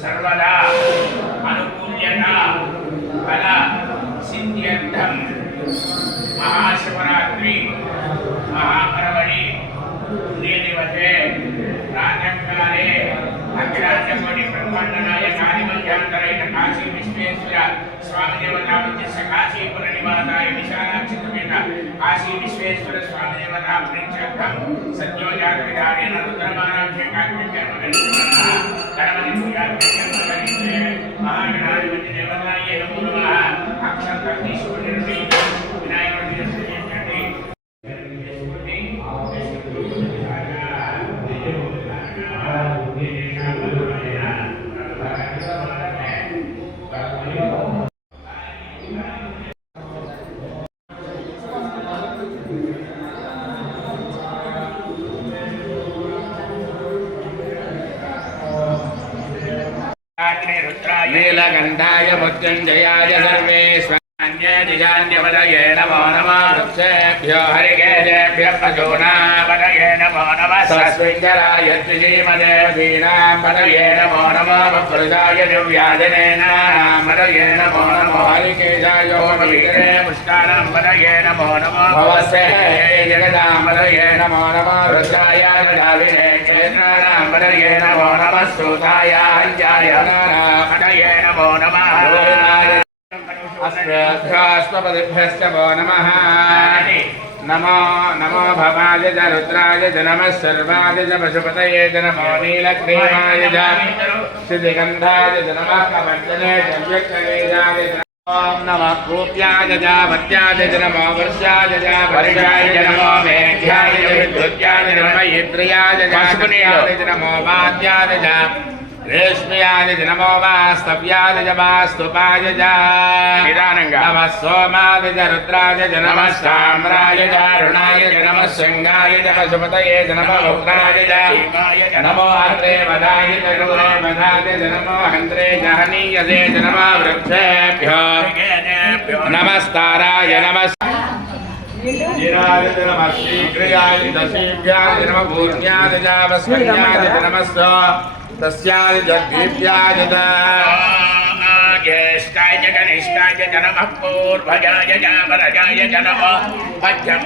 సర్వదా అనుకూల్యత ఫల సిద్ధ్యర్థం మహాశివరాత్రి మహాపర్వణి పుణ్యదివసే ప్రాతకాలే అఖిలాండకోటి బ్రహ్మాండనాయ కాళిమంజాంతరైన కాశీ విశ్వేశ్వర స్వామి దేవతాముద్దేశ కాశీపుర నివాసాయ విశాలాక్షితమైన కాశీ విశ్వేశ్వర స్వామి దేవతా సత్యోజాత విధానేన రుద్రమానాఖ్య కాక్యం గణపతి పూజాఖ్యం మహాగణాధిపతి దేవతాయ నమో నమః. అక్షరం నీలకంఠాయ మృత్యుంజయాయ సర్వేశ్వరాన్యదిశాన్యపదయే నమో నమః వృక్షేభ్యో హరికేశేభ్య పశూనాపదయే నమో నమః సస్మింజరాయ శ్రీమదే వీణాం పదయే నమో నమః వృషాయ దివ్యాజనేనాం పదయే నమో నమో హరికేశాయ వీరే పుష్కాణం పదయే నమో నమో భవస్తే జగదాం పదయే నమో నమః వృషాయ ధావినే క్షేత్రాణాం పదయే నమో నమః శ్రోతాయ హంజాయ పదయే నమో నమః అస్మపదిభ్యశ్చ వో నమః నమో నమో భవాయ చ రుద్రాయ చ నమः సర్వాయ చ పశుపతయే చ నమో నీలగ్రీవాయ చ శ్రీగంధాయ చ నమः కమండలే చ వ్యక్తవేదాయ చ ఓం నమః కూప్యాయ చ వత్యాయ చ నమో వర్షాయ చ వర్షాయ చ నమో మేఘ్యాయ చ విద్యుత్యాయ చ నమో ఇంద్రియాయ చ పశుపనీయాయ చ చ వాస్తుపాయ చ నిదానంగా. నమः సోమాయ చ రుద్రాయ చ నమः సామ్రాయ చ అరుణాయ చ నమः శృంగాయ చ పశుపతయే చ నమో ఉగ్రాయ చ నమో హంత్రే వదాయ చ నమో వదాయ చ నమో హంత్రే చ హనీయసే చ నమో వృక్షేభ్యో నమస్తారాయ నమః గిరాయ చ నమః నమ వస్మన్యాయ చ నమస్త तस्यानि जग्दीप्याय च ज्येष्ठाय गणेष्ठाय च नमः पूर्वजाय जावरजाय च नमो मध्यं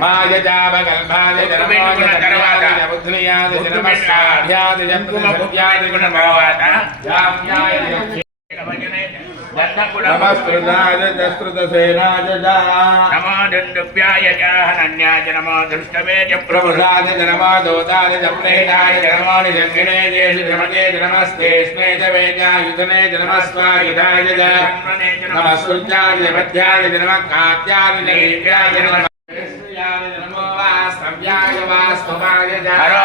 माय जावगल्भाय च नमो जनकर्वाय च बुद्धयाय च नमः साभ्याय च कुमकुभ्याय च नमो वाताभ्याय च నమోదండుభ్యాయ జాహనన్యాయ నమో దృష్టమేజ ప్రమదాయ నమో దోదాయ ప్రేతాయ నమోని జంగిణే దేశి జమదే నమస్తే స్మే చ వేదాయుధనే నమస్వాయుధాయ నమస్కృత్యాయ మధ్యాయ నమ కాత్యాయ నైవ్యాయ నమ నమో వాస్తవ్యాయ వాస్తవాయ హరో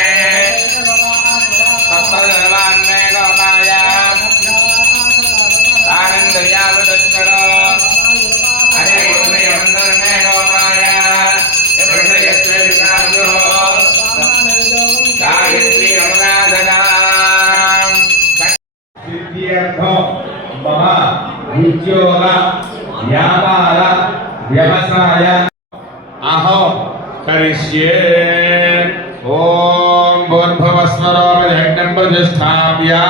వ్యాపార వ్యవసాయ. అహో కరిష్యే. ఓం భూర్భవస్వరో జగడం ప్రతిష్టాప్య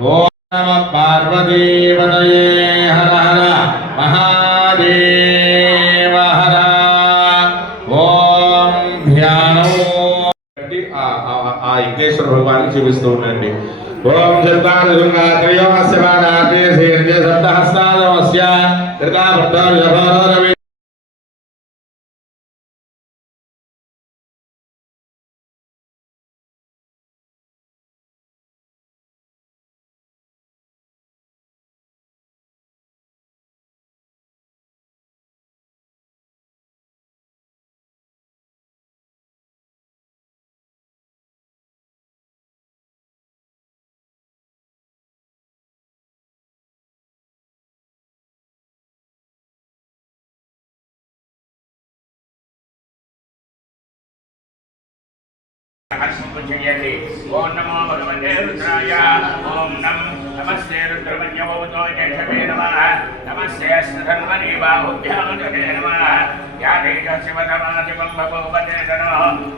ఓం నమ పార్వతీపతయే హర హర మహాదేవ హర ఓం ధ్యానం. ఆ- విఘ్నేశ్వర భగవాన్ని చూపిస్తూ ఉండండి. ఓం చర్తానుగంగాత్రయోస్య సప్తహస్తాదమస్య కృతాభర్తారవి అస్మకు చేయండి ఓం నమో భగవతే రుద్రాయ. ఓం నం నమస్తే రుద్రమన్యవతో జషమే నమ. నమస్తే శ్రీధన్వని బాహుభ్యాం నమ. యా శివం భగవతే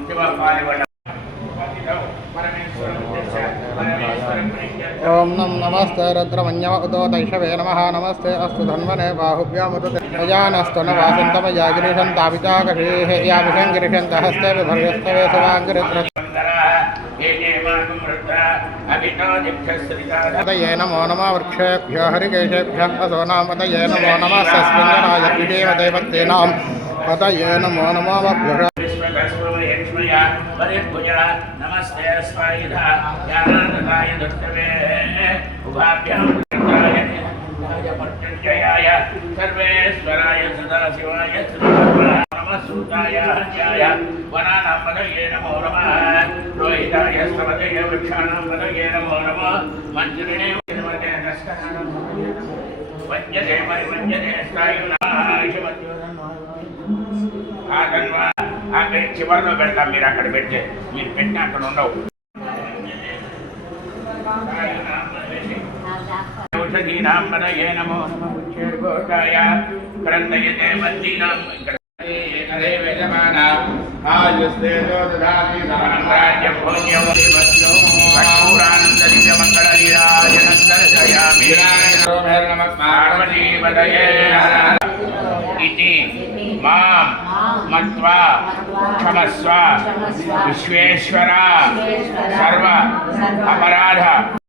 శివ పాలివట ओम नम नमस्ते रुद्रमन्यव नम। नमस्ते, अस्त धन्वने बाहुभ्यामुदते। अजानस्तु या वासन्तमयागिरिषन्तापिताकषेः हस्ते विभर्यस्तवे सुवाङ्गिरित्र मतये नमो नम वृक्षेभ्य, हरिकेशेभ्यः, असो नामतये नमो नम। सस्मिन्नाय पिषेमदेवत्ते नाम। मतये नमो इंडिया वरिष्ठ गुजरात नमस्ते स्वायुधा ज्ञानानंदाय दृष्टवे उभाभ्याम जयाय सर्वेश्वराय सदाशिवाय नमसूताय हन्याय वनानां पदये नमो नमः रोहिताय समदय वृक्षाणां पदये नमो नमः मञ्जुरिणे नमते नष्टहानं वन्यते परिवन्यते स्थायुनाः आतन्वा అక్కడ చివరిలో పెడతాం మీరు అక్కడ పెడితే. మీరు పెట్టిన అక్కడ ఉండవు. నమో గ్రంథయతే మద్దీనాం మాం. मत्वा क्षमस्व विश्वेश्वरा सर्व अपराध।